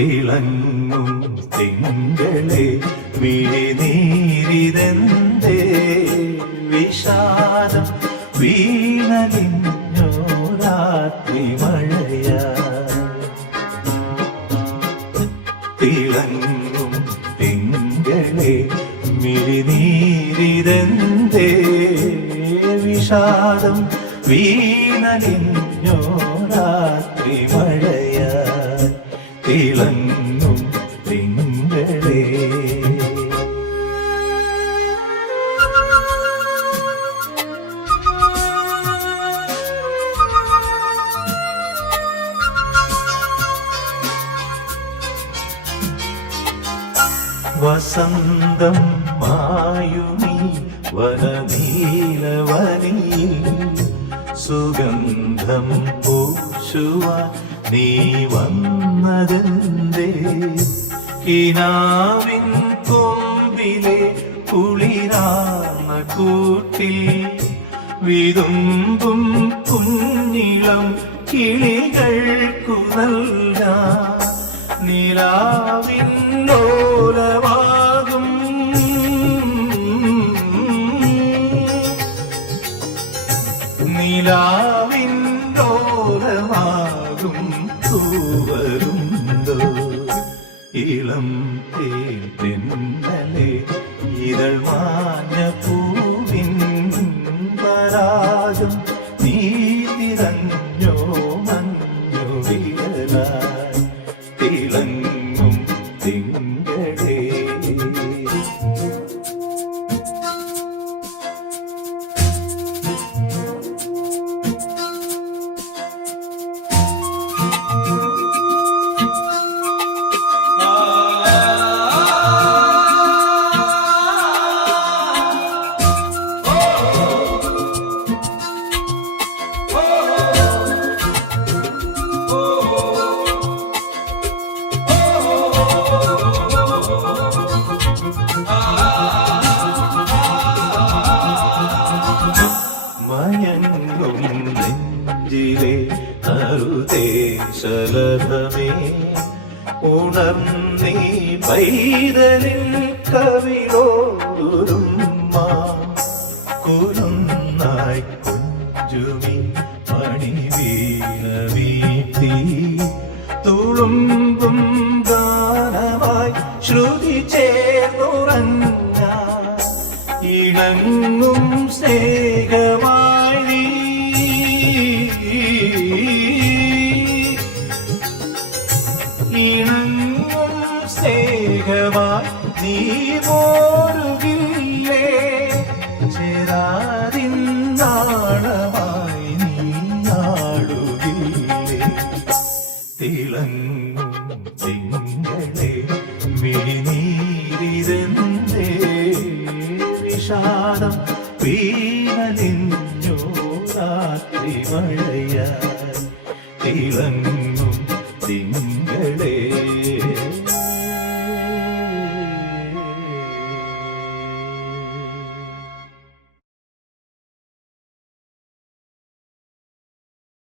തിളങ്ങും തിങ്കളെ വിഴിനീരിതെന്തേ വിഷാദം വീണലിഞ്ഞോ രാത്രി മഴയ. തിളങ്ങും തിങ്കളെ മിഴിനീരിതെന്തേ വിഷാദം വീണലിഞ്ഞോ രാത്രി മഴയ. തിളങ്ങും തിങ്കളേ. വസന്തം മായുമീ വനനീലവനിയിൽ സുഗന്ധം പൂശുവാൻ നീ വന്നതെന്തേ? കിനാവിൻ കൊമ്പിലെ കുളിരാമ കൂട്ടിൽ വിതുമ്പും കുഞ്ഞിളം കിളികൾക്കു നൽക. നിലാവിൻ ലോലവാകും നിലാവിൻ ലോലമാകും തൂവരുണ്ടോ ഇളം തേന്നലെ ഇതൾ മാഞ്ഞ പൂവിൻ പരാഗം നീ നെഞ്ചിലെ അരുതേ ശലഭമേ ഉണർന്നീ പൈതലിൽ കവിളോരുമ്മ കുരുന്നായി കുഞ്ചുമി മണി പോരുകില്ലേ ചേരാതിൻ നാളമായി നീ നാടുകില്ലേ തിളങ്ങും തിങ്കളെ മിഴിനീരിതെന്തേ? വിഷാദം വീണലിഞ്ഞോ രാത്രി മഴയ തിളങ്ങും തിങ്കളേ